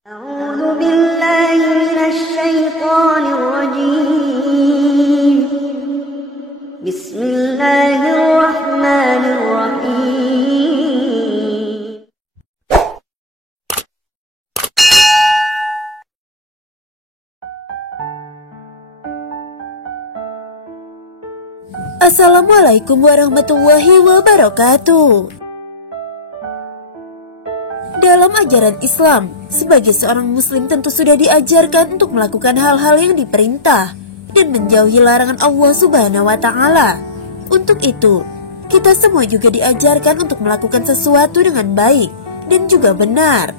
أعوذ بالله من الشيطان الرجيم بسم الله الرحمن الرحيم Assalamualaikum warahmatullahi wabarakatuh. Dalam ajaran Islam, sebagai seorang muslim tentu sudah diajarkan untuk melakukan hal-hal yang diperintah dan menjauhi larangan Allah Subhanahu wa Ta'ala. Untuk itu, kita semua juga diajarkan untuk melakukan sesuatu dengan baik dan juga benar.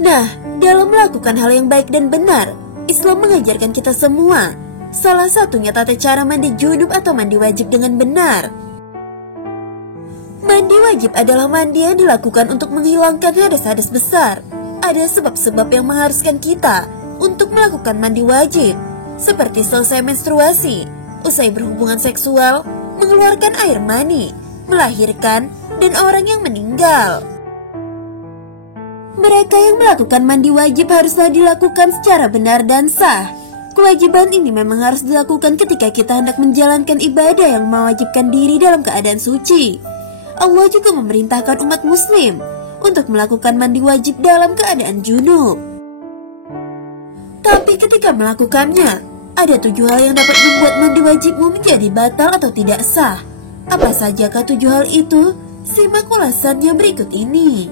Nah, dalam melakukan hal yang baik dan benar, Islam mengajarkan kita semua. Salah satunya tata cara mandi junub atau mandi wajib dengan benar. Mandi wajib adalah mandi yang dilakukan untuk menghilangkan hadas-hadas besar. Ada sebab-sebab yang mengharuskan kita untuk melakukan mandi wajib, seperti selesai menstruasi, usai berhubungan seksual, mengeluarkan air mani, melahirkan, dan orang yang meninggal. Mereka yang melakukan mandi wajib haruslah dilakukan secara benar dan sah. Kewajiban ini memang harus dilakukan ketika kita hendak menjalankan ibadah yang mewajibkan diri dalam keadaan suci. Allah juga memerintahkan umat muslim untuk melakukan mandi wajib dalam keadaan junub. Tapi ketika melakukannya, ada 7 hal yang dapat membuat mandi wajibmu menjadi batal atau tidak sah. Apa sajakah 7 hal itu? Simak ulasannya berikut ini.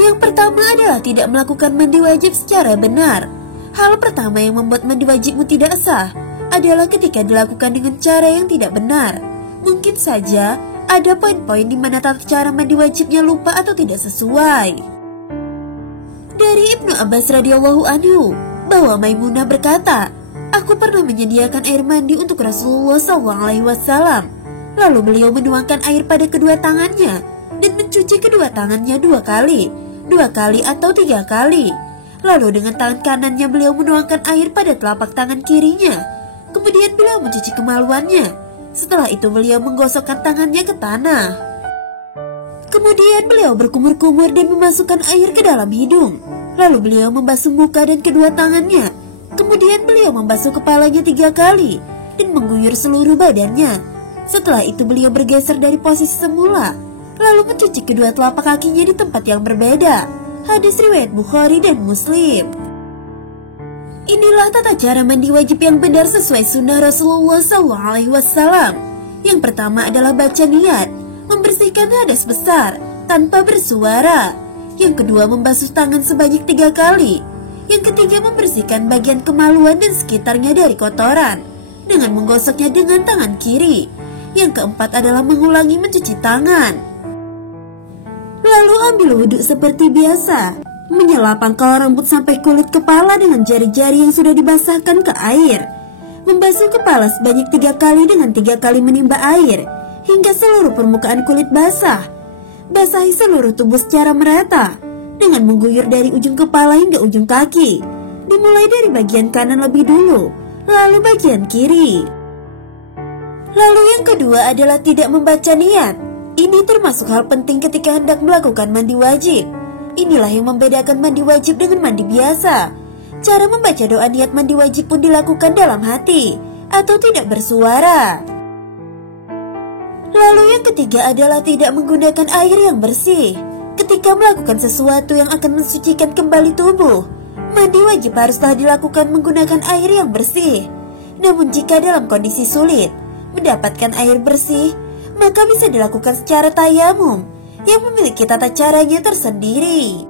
Yang pertama adalah tidak melakukan mandi wajib secara benar. Hal pertama yang membuat mandi wajibmu tidak sah adalah ketika dilakukan dengan cara yang tidak benar. Mungkin saja ada poin-poin di mana tata cara mandi wajibnya lupa atau tidak sesuai. Dari Ibnu Abbas radhiyallahu anhu bahwa Maimunah berkata, "Aku pernah menyediakan air mandi untuk Rasulullah SAW. Lalu beliau menuangkan air pada kedua tangannya dan mencuci kedua tangannya 2 kali atau 3 kali. Lalu dengan tangan kanannya beliau menuangkan air pada telapak tangan kirinya. Kemudian beliau mencuci kemaluannya. Setelah itu beliau menggosokkan tangannya ke tanah. Kemudian beliau berkumur-kumur dan memasukkan air ke dalam hidung. Lalu beliau membasuh muka dan kedua tangannya. Kemudian beliau membasuh kepalanya 3 kali dan mengguyur seluruh badannya. Setelah itu beliau bergeser dari posisi semula, lalu mencuci kedua telapak kakinya di tempat yang berbeda. Hadis riwayat Bukhari dan Muslim. Inilah tata cara mandi wajib yang benar sesuai sunnah Rasulullah SAW. Yang pertama adalah baca niat, membersihkan hadas besar tanpa bersuara. Yang kedua membasuh tangan sebanyak 3 kali. Yang ketiga membersihkan bagian kemaluan dan sekitarnya dari kotoran dengan menggosoknya dengan tangan kiri. Yang keempat adalah mengulangi mencuci tangan. Lalu ambil wudhu seperti biasa. Menyela pangkal rambut sampai kulit kepala dengan jari-jari yang sudah dibasahkan ke air. Membasuh kepala sebanyak 3 kali dengan 3 kali menimba air hingga seluruh permukaan kulit basah. Basahi seluruh tubuh secara merata dengan mengguyur dari ujung kepala hingga ujung kaki. Dimulai dari bagian kanan lebih dulu, lalu bagian kiri. Lalu yang kedua adalah tidak membaca niat. Ini termasuk hal penting ketika hendak melakukan mandi wajib. Inilah yang membedakan mandi wajib dengan mandi biasa. Cara membaca doa niat mandi wajib pun dilakukan dalam hati atau tidak bersuara. Lalu yang ketiga adalah tidak menggunakan air yang bersih. Ketika melakukan sesuatu yang akan mensucikan kembali tubuh, mandi wajib haruslah dilakukan menggunakan air yang bersih. Namun jika dalam kondisi sulit mendapatkan air bersih, maka bisa dilakukan secara tayamum yang memiliki tata caranya tersendiri.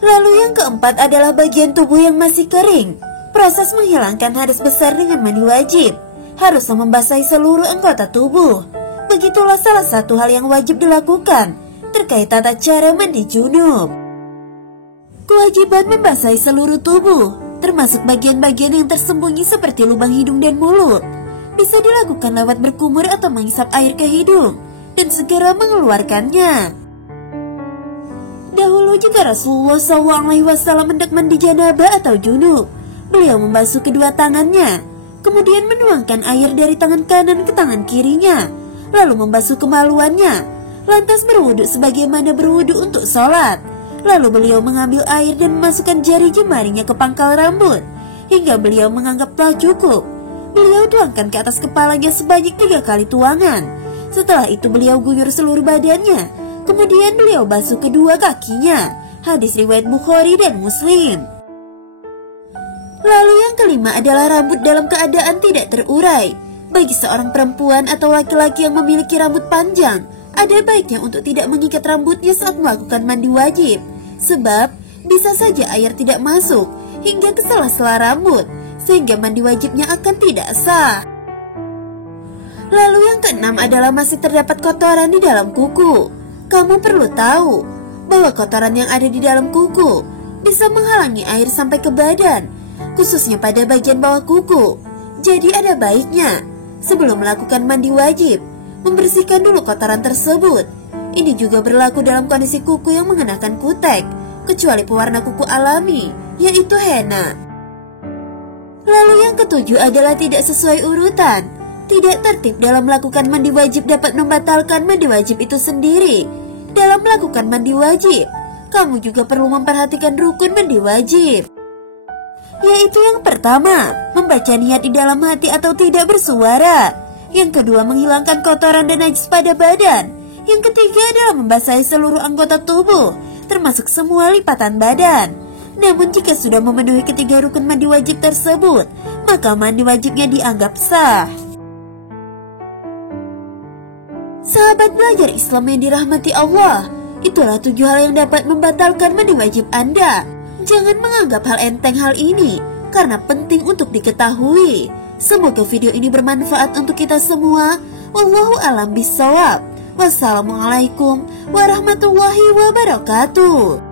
Lalu yang keempat adalah bagian tubuh yang masih kering. Proses menghilangkan hadas besar dengan mandi wajib haruslah membasahi seluruh anggota tubuh. Begitulah salah satu hal yang wajib dilakukan terkait tata cara mandi junub. Kewajiban membasahi seluruh tubuh, termasuk bagian-bagian yang tersembunyi seperti lubang hidung dan mulut, bisa dilakukan lewat berkumur atau menghisap air ke hidung dan segera mengeluarkannya. Dahulu jika Rasulullah SAW hendak mandi janabah atau junub, beliau membasuh kedua tangannya, kemudian menuangkan air dari tangan kanan ke tangan kirinya, lalu membasuh kemaluannya, lantas berwudu sebagaimana berwudu untuk sholat. Lalu beliau mengambil air dan memasukkan jari jemarinya ke pangkal rambut, hingga beliau menganggap telah cukup. Beliau tuangkan ke atas kepalanya sebanyak 3 kali tuangan. Setelah itu beliau guyur seluruh badannya. Kemudian beliau basuh kedua kakinya. Hadis riwayat Bukhari dan Muslim. Lalu yang kelima adalah rambut dalam keadaan tidak terurai. Bagi seorang perempuan atau laki-laki yang memiliki rambut panjang, ada baiknya untuk tidak mengikat rambutnya saat melakukan mandi wajib. Sebab bisa saja air tidak masuk hingga ke sela-sela rambut, sehingga mandi wajibnya akan tidak sah. Lalu yang keenam adalah masih terdapat kotoran di dalam kuku. Kamu perlu tahu bahwa kotoran yang ada di dalam kuku bisa menghalangi air sampai ke badan, khususnya pada bagian bawah kuku. Jadi ada baiknya sebelum melakukan mandi wajib, membersihkan dulu kotoran tersebut. Ini juga berlaku dalam kondisi kuku yang mengenakan kutek, kecuali pewarna kuku alami, yaitu henna. Lalu yang ketujuh adalah tidak sesuai urutan. Tidak tertib dalam melakukan mandi wajib dapat membatalkan mandi wajib itu sendiri. Dalam melakukan mandi wajib, kamu juga perlu memperhatikan rukun mandi wajib, yaitu yang pertama, membaca niat di dalam hati atau tidak bersuara. Yang kedua, menghilangkan kotoran dan najis pada badan. Yang ketiga adalah membasahi seluruh anggota tubuh, termasuk semua lipatan badan. Namun jika sudah memenuhi ketiga rukun mandi wajib tersebut, maka mandi wajibnya dianggap sah. Sahabat belajar Islam yang dirahmati Allah, itulah 7 hal yang dapat membatalkan mandi wajib Anda. Jangan menganggap hal enteng hal ini, karena penting untuk diketahui. Semoga video ini bermanfaat untuk kita semua. Wallahu a'lam bishawab. Wassalamualaikum warahmatullahi wabarakatuh.